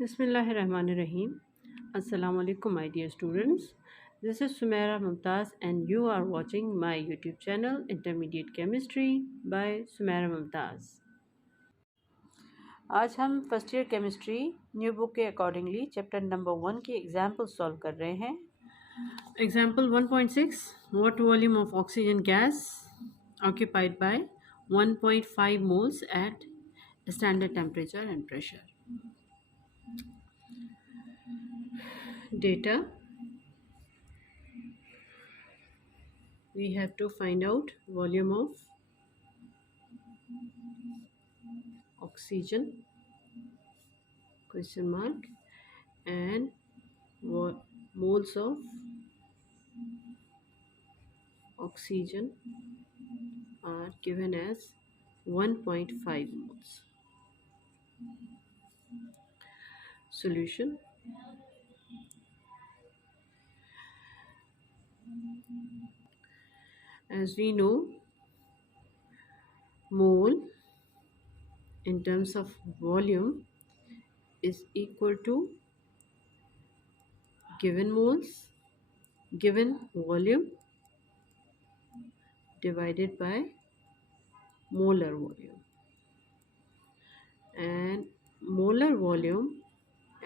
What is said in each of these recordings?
Bismillahirrahmanirrahim. Assalamu alaikum, my dear students. This is Sumaira Mumtaz, and you are watching my YouTube channel Intermediate Chemistry by Sumaira Mumtaz. आज हम first year chemistry new book के accordingly chapter number 1 के example solve कर रहे हैं. Example 1.6 What volume of oxygen gas occupied by 1.5 moles at standard temperature and pressure. Data, we have to find out volume of oxygen question mark and moles of oxygen are given as 1.5 moles. Solution. As we know, mole in terms of volume is equal to given moles given volume divided by molar volume, and molar volume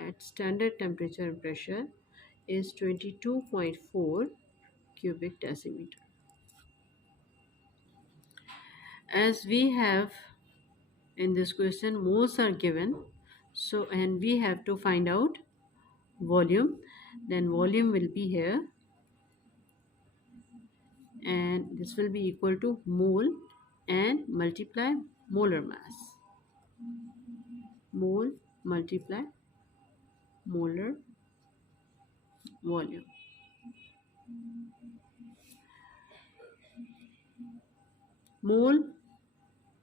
at standard temperature and pressure is 22.4 cubic decimeter. As we have in this question moles are given, so and we have to find out volume, then volume will be here and this will be equal to mole and multiply molar mass, mole multiply molar volume. Mole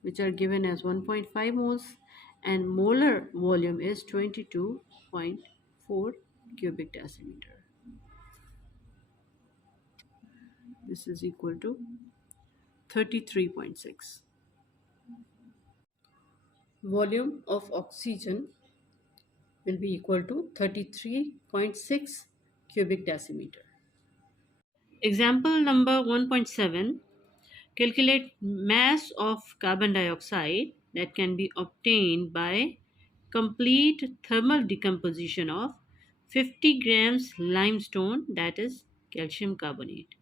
which are given as 1.5 moles and molar volume is 22.4 cubic decimeter. This is equal to 33.6. Volume of oxygen will be equal to 33.6 cubic decimeter. Example number 1.7. Calculate mass of carbon dioxide that can be obtained by complete thermal decomposition of 50 grams limestone, that is calcium carbonate.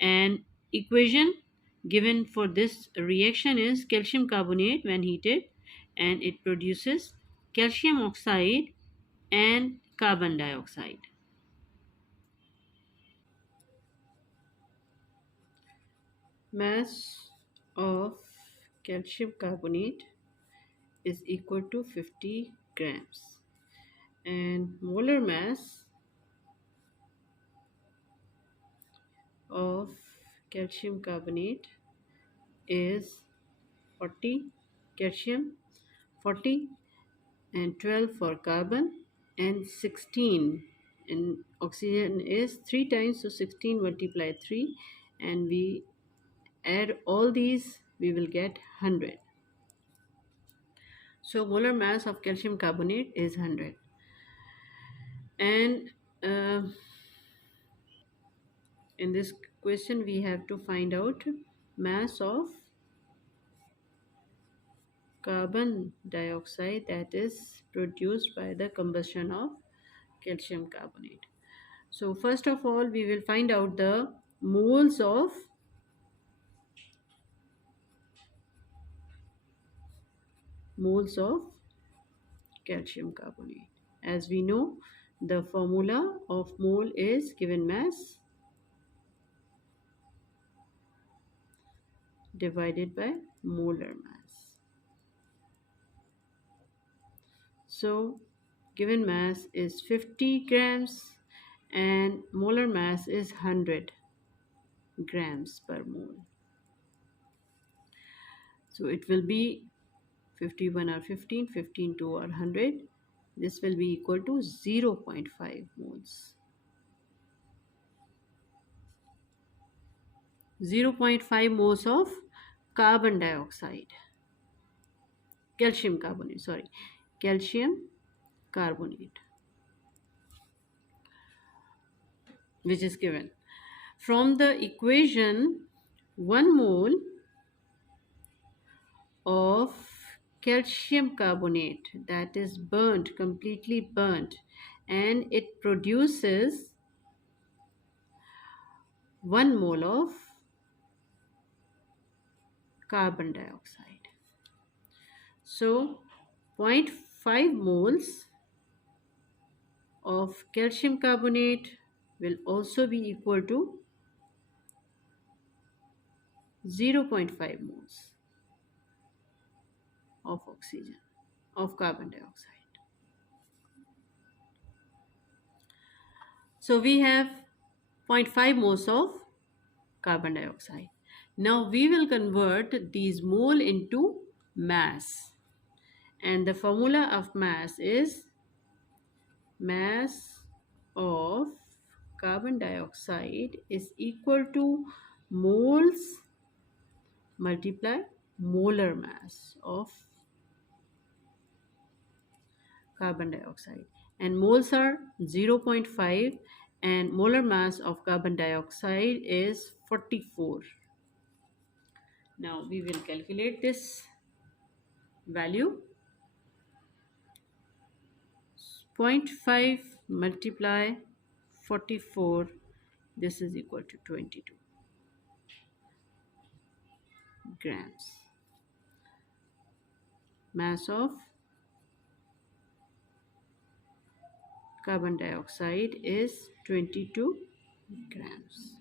And equation given for this reaction is calcium carbonate when heated and it produces calcium oxide and carbon dioxide. Mass of calcium carbonate is equal to 50 grams and molar mass of calcium carbonate is 40 calcium, 40 and 12 for carbon and 16, and oxygen is 3 times, so 16 multiply 3 and we add all these, we will get 100. So molar mass of calcium carbonate is 100. And in this question we have to find out mass of carbon dioxide that is produced by the combustion of calcium carbonate. So first of all we will find out the moles of calcium carbonate. As we know, the formula of mole is given mass divided by molar mass. So given mass is 50 grams and molar mass is 100 grams per mole. So it will be 51 or 15, 15 2 or 100. This will be equal to 0.5 moles. 0.5 moles of carbon dioxide, calcium carbonate, calcium carbonate, which is given. From the equation, 1 mole of calcium carbonate, that is burnt, completely burnt, and it produces 1 mole of carbon dioxide. So 0.5 moles of calcium carbonate will also be equal to 0.5 moles of oxygen, of carbon dioxide. So we have 0.5 moles of carbon dioxide. Now we will convert these mole into mass. And the formula of mass is mass of carbon dioxide is equal to moles multiply molar mass of carbon dioxide, and moles are 0.5 and molar mass of carbon dioxide is 44. Now we will calculate this value. 0.5 multiply 44, this is equal to 22 grams. Mass of carbon dioxide is 22 grams.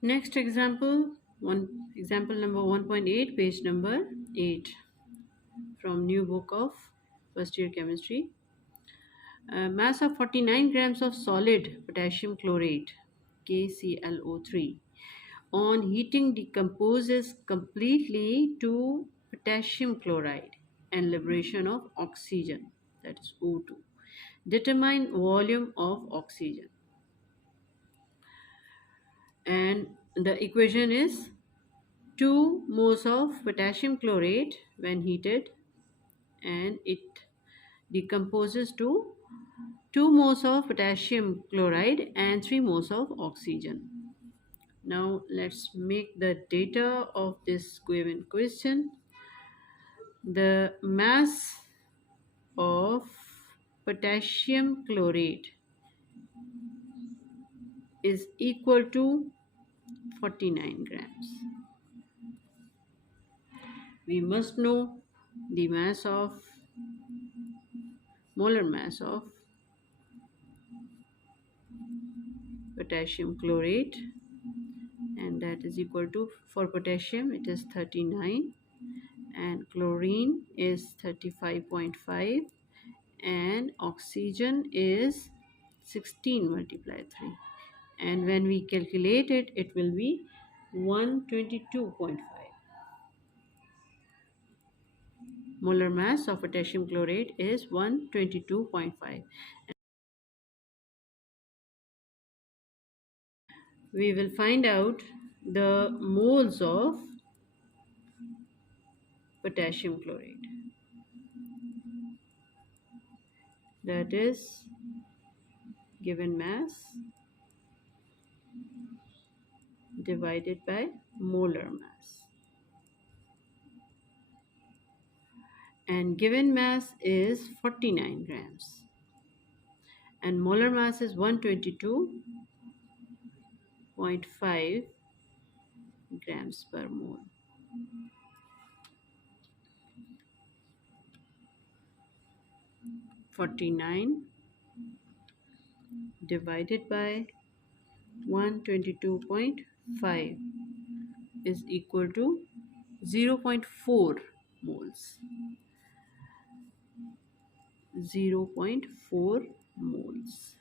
Next example, example number 1.8, page number 8 from new book of first year chemistry. Mass of 49 grams of solid potassium chlorate, KClO3, on heating decomposes completely to potassium chloride and liberation of oxygen, that is O2. Determine volume of oxygen. And the equation is 2 moles of potassium chlorate when heated, and it decomposes to 2 moles of potassium chloride and 3 moles of oxygen. Now let's make the data of this given question. The mass of potassium chlorate is equal to 49 grams. We must know the mass of molar mass of potassium chlorate, and that is equal to, for potassium it is 39 and chlorine is 35.5 and oxygen is 16 multiplied 3, and when we calculate it, it will be 122.5. Molar mass of potassium chlorate is 122.5. We will find out the moles of potassium chlorate. That is given mass divided by molar mass. And given mass is 49 grams. And molar mass is 122.5 grams per mole. (49) divided by 122.5 is equal to 0.4 moles. 0.4 moles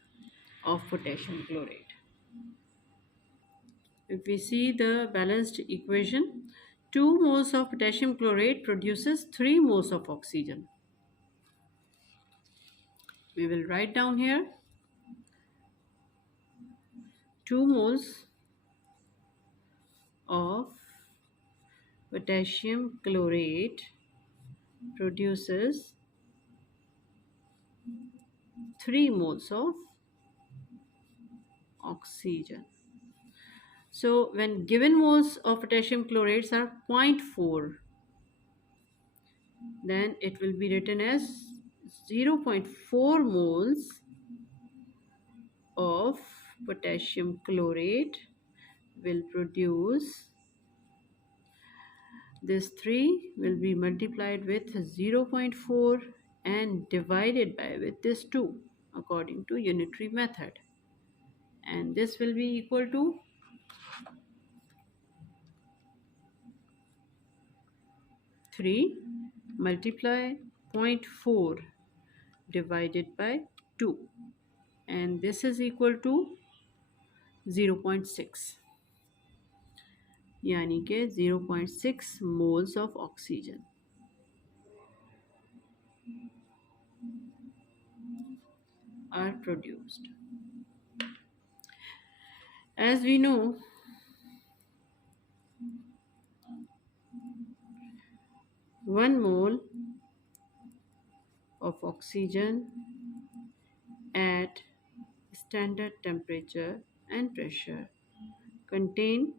of potassium chlorate. If we see the balanced equation, 2 moles of potassium chlorate produces 3 moles of oxygen. We will write down here 2 moles of potassium chlorate produces 3 moles of oxygen. So when given moles of potassium chlorates are zero point 0.4, then it will be written as 0 0.4 moles of potassium chlorate will produce, this 3 will be multiplied with 0 0.4 and divided by with this 2 according to unitary method, and this will be equal to 3 multiply 0.4 divided by 2, and this is equal to 0.6, यानी कि 0.6 moles of oxygen are produced. As we know, 1 mole of oxygen at standard temperature and pressure contain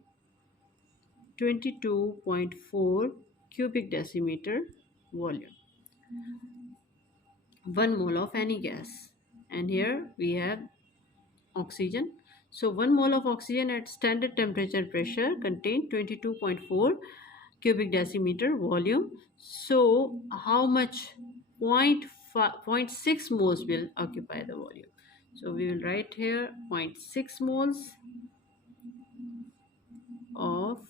22.4 cubic decimeter volume. 1 mole of any gas, and here we have oxygen. So 1 mole of oxygen at standard temperature and pressure contain 22.4 cubic decimeter volume. So how much? 0.6 moles will occupy the volume. So we will write here 0.6 moles of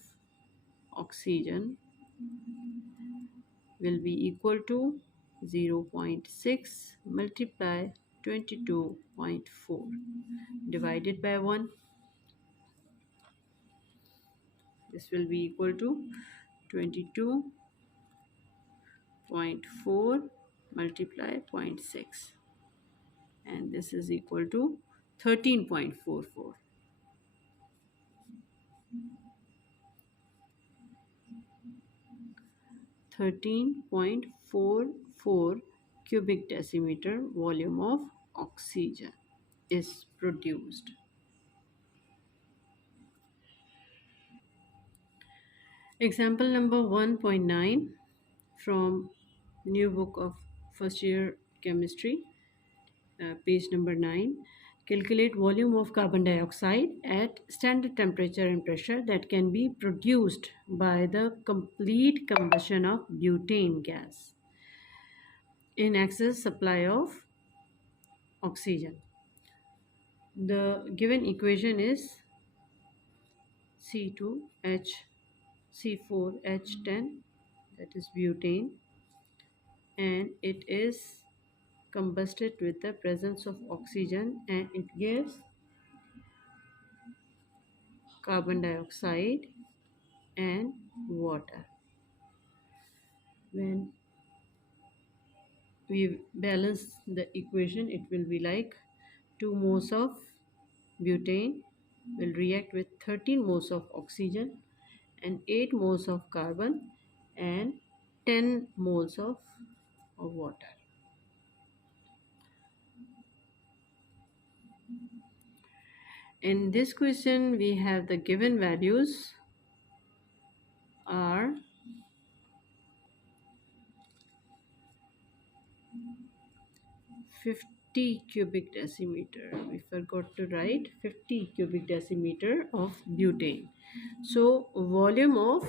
oxygen will be equal to 0.6 multiply 22.4 divided by 1. This will be equal to 22.4 multiply 0.6, and this is equal to 13.44. 13.44 cubic decimeter volume of oxygen is produced. Example number 1.9 from new book of first year chemistry, page number 9. Calculate volume of carbon dioxide at standard temperature and pressure that can be produced by the complete combustion of butane gas in excess supply of oxygen. The given equation is C2H C4H10, that is butane, and it is combusted with the presence of oxygen, and it gives carbon dioxide and water. When we balance the equation, it will be like 2 moles of butane will react with 13 moles of oxygen and 8 moles of carbon and 10 moles of water. In this question, we have the given values are 50 cubic decimeter. We forgot to write 50 cubic decimeter of butane. So volume of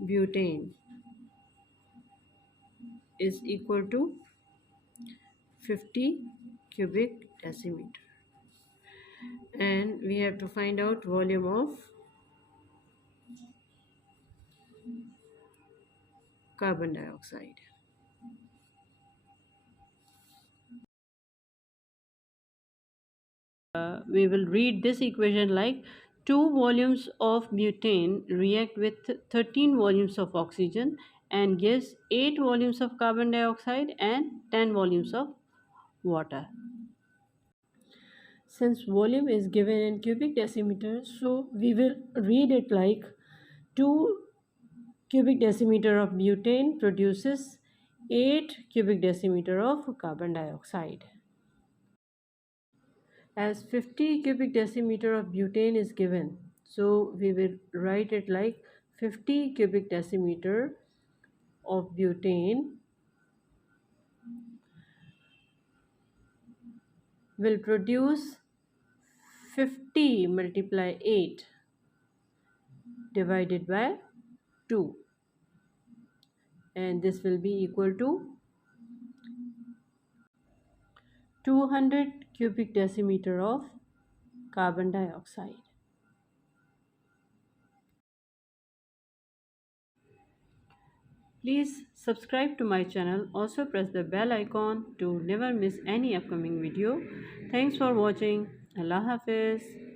butane is equal to 50 cubic decimeter, and we have to find out volume of carbon dioxide. We will read this equation like 2 volumes of butane react with 13 volumes of oxygen and gives 8 volumes of carbon dioxide and 10 volumes of water. Since volume is given in cubic decimeter, so we will read it like 2 cubic decimeter of butane produces 8 cubic decimeter of carbon dioxide. As 50 cubic decimeter of butane is given, so we will write it like 50 cubic decimeter of butane will produce 50 multiply 8 divided by 2, and this will be equal to 200 cubic decimeter of carbon dioxide. Please subscribe to my channel. Also press the bell icon to never miss any upcoming video. Thanks for watching. Allah Hafiz.